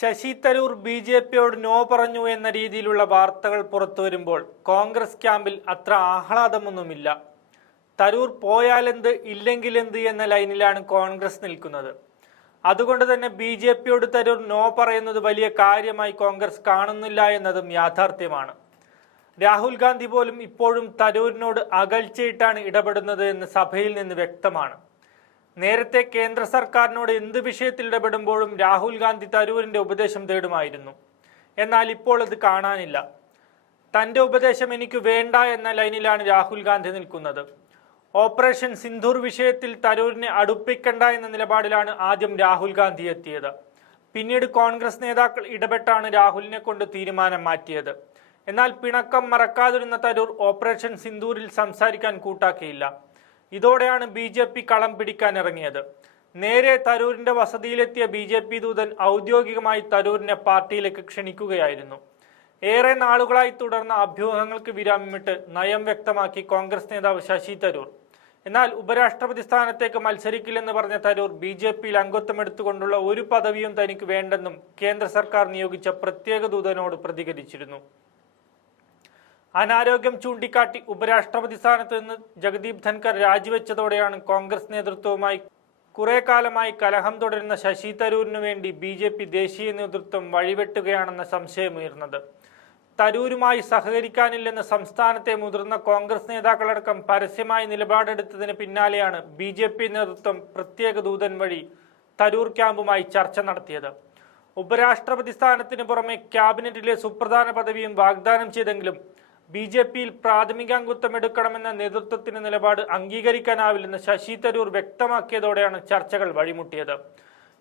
Sasi Tharoor B J പിയോട് no പറഞ്ഞു എന്ന രീതിയിലുള്ള വാർത്തകൾ പുറത്തു വരുമ്പോൾ കോൺഗ്രസ് ക്യാമ്പിൽ അത്ര ആഹ്ലാദമൊന്നുമില്ല. തരൂർ പോയാലെന്ത് ഇല്ലെങ്കിലെന്ത് എന്ന ലൈനിലാണ് കോൺഗ്രസ് നിൽക്കുന്നത്. അതുകൊണ്ട് തന്നെ ബി ജെ പിയോട് തരൂർ നോ പറയുന്നത് വലിയ കാര്യമായി കോൺഗ്രസ് കാണുന്നില്ല എന്നതും യാഥാർത്ഥ്യമാണ്. രാഹുൽ ഗാന്ധി പോലും ഇപ്പോഴും തരൂരിനോട് അകൽച്ചയിട്ടാണ് ഇടപെടുന്നത് എന്ന് സഭയിൽ നിന്ന് വ്യക്തമാണ്. നേരത്തെ കേന്ദ്ര സർക്കാരിനോട് എന്ത് വിഷയത്തിൽ ഇടപെടുമ്പോഴും രാഹുൽ ഗാന്ധി തരൂരിന്റെ ഉപദേശം തേടുമായിരുന്നു. എന്നാൽ ഇപ്പോൾ അത് കാണാനില്ല. തന്റെ ഉപദേശം എനിക്ക് വേണ്ട എന്ന ലൈനിലാണ് രാഹുൽ ഗാന്ധി നിൽക്കുന്നത്. ഓപ്പറേഷൻ സിന്ധൂർ വിഷയത്തിൽ തരൂരിനെ അടുപ്പിക്കണ്ട എന്ന നിലപാടിലാണ് ആദ്യം രാഹുൽ ഗാന്ധി എത്തിയത്. പിന്നീട് കോൺഗ്രസ് നേതാക്കൾ ഇടപെട്ടാണ് രാഹുലിനെ കൊണ്ട് തീരുമാനം മാറ്റിയത്. എന്നാൽ പിണക്കം മറക്കാതിരുന്ന തരൂർ ഓപ്പറേഷൻ സിന്ധൂരിൽ സംസാരിക്കാൻ കൂട്ടാക്കിയില്ല. ഇതോടെയാണ് ബി ജെ പി കളം പിടിക്കാൻ ഇറങ്ങിയത്. നേരെ തരൂരിന്റെ വസതിയിലെത്തിയ ബി ജെ പി ദൂതൻ ഔദ്യോഗികമായി തരൂരിനെ പാർട്ടിയിലേക്ക് ക്ഷണിക്കുകയായിരുന്നു. ഏറെ നാളുകളായി തുടർന്ന അഭ്യൂഹങ്ങൾക്ക് വിരാമമിട്ട് നയം വ്യക്തമാക്കി കോൺഗ്രസ് നേതാവ് ശശി തരൂർ. എന്നാൽ ഉപരാഷ്ട്രപതി സ്ഥാനത്തേക്ക് മത്സരിക്കില്ലെന്ന് പറഞ്ഞ തരൂർ ബി ജെ പിയിൽ അംഗത്വമെടുത്തുകൊണ്ടുള്ള ഒരു പദവിയും തനിക്ക് വേണ്ടെന്നും കേന്ദ്ര സർക്കാർ നിയോഗിച്ച പ്രത്യേക ദൂതനോട് പ്രതികരിച്ചിരുന്നു. അനാരോഗ്യം ചൂണ്ടിക്കാട്ടി ഉപരാഷ്ട്രപതി സ്ഥാനത്ത് നിന്ന് ജഗദീപ് ധൻകർ രാജിവെച്ചതോടെയാണ് കോൺഗ്രസ് നേതൃത്വവുമായി കുറെ കാലമായി കലഹം തുടരുന്ന ശശി തരൂരിനു വേണ്ടി ബി ജെ പി ദേശീയ നേതൃത്വം വഴിവെട്ടുകയാണെന്ന സംശയമുയർന്നത്. തരൂരുമായി സഹകരിക്കാനില്ലെന്ന് സംസ്ഥാനത്തെ മുതിർന്ന കോൺഗ്രസ് നേതാക്കളടക്കം പരസ്യമായി നിലപാടെടുത്തതിന് പിന്നാലെയാണ് ബി ജെ പി നേതൃത്വം പ്രത്യേക ദൂതൻ വഴി തരൂർ ക്യാമ്പുമായി ചർച്ച നടത്തിയത്. ഉപരാഷ്ട്രപതി സ്ഥാനത്തിന് പുറമെ ക്യാബിനറ്റിലെ സുപ്രധാന പദവിയും വാഗ്ദാനം ചെയ്തെങ്കിലും ബി ജെ പിയിൽ പ്രാഥമിക അംഗത്വം എടുക്കണമെന്ന നേതൃത്വത്തിന്റെ നിലപാട് അംഗീകരിക്കാനാവില്ലെന്ന് ശശി തരൂർ വ്യക്തമാക്കിയതോടെയാണ് ചർച്ചകൾ വഴിമുട്ടിയത്.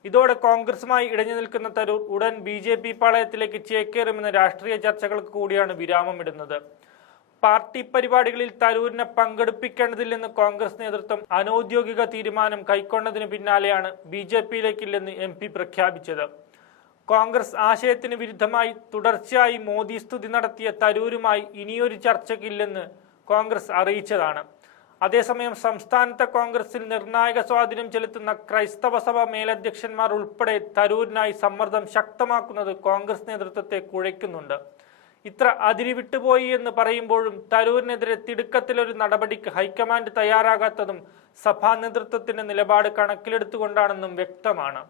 ഇതോടെ കോൺഗ്രസുമായി ഇടഞ്ഞു നിൽക്കുന്ന തരൂർ ഉടൻ ബി ജെ പി പാളയത്തിലേക്ക് ചേക്കേറുമെന്ന രാഷ്ട്രീയ ചർച്ചകൾക്ക് കൂടിയാണ് വിരാമമിടുന്നത്. പാർട്ടി പരിപാടികളിൽ തരൂരിനെ പങ്കെടുപ്പിക്കേണ്ടതില്ലെന്ന് കോൺഗ്രസ് നേതൃത്വം അനൌദ്യോഗിക തീരുമാനം കൈക്കൊണ്ടതിന് പിന്നാലെയാണ് ബി ജെ പിയിലേക്കില്ലെന്ന് എം പി പ്രഖ്യാപിച്ചത്. കോൺഗ്രസ് ആശയത്തിന് വിരുദ്ധമായി തുടർച്ചയായി മോദി സ്തുതി നടത്തിയ തരൂരുമായി ഇനിയൊരു ചർച്ചയ്ക്കില്ലെന്ന് കോൺഗ്രസ് അറിയിച്ചതാണ്. അതേസമയം സംസ്ഥാനത്തെ കോൺഗ്രസിൽ നിർണായക സ്വാധീനം ചെലുത്തുന്ന ക്രൈസ്തവ സഭ മേലധ്യക്ഷന്മാർ ഉൾപ്പെടെ തരൂരിനായി സമ്മർദ്ദം ശക്തമാക്കുന്നത് കോൺഗ്രസ് നേതൃത്വത്തെ കുഴയ്ക്കുന്നുണ്ട്. ഇത്ര അതിരിവിട്ടുപോയി എന്ന് പറയുമ്പോഴും തരൂരിനെതിരെ തിടുക്കത്തിലൊരു നടപടിക്ക് ഹൈക്കമാൻഡ് തയ്യാറാകാത്തതും സഭാ നേതൃത്വത്തിന്റെ നിലപാട് കണക്കിലെടുത്തുകൊണ്ടാണെന്നും വ്യക്തമാണ്.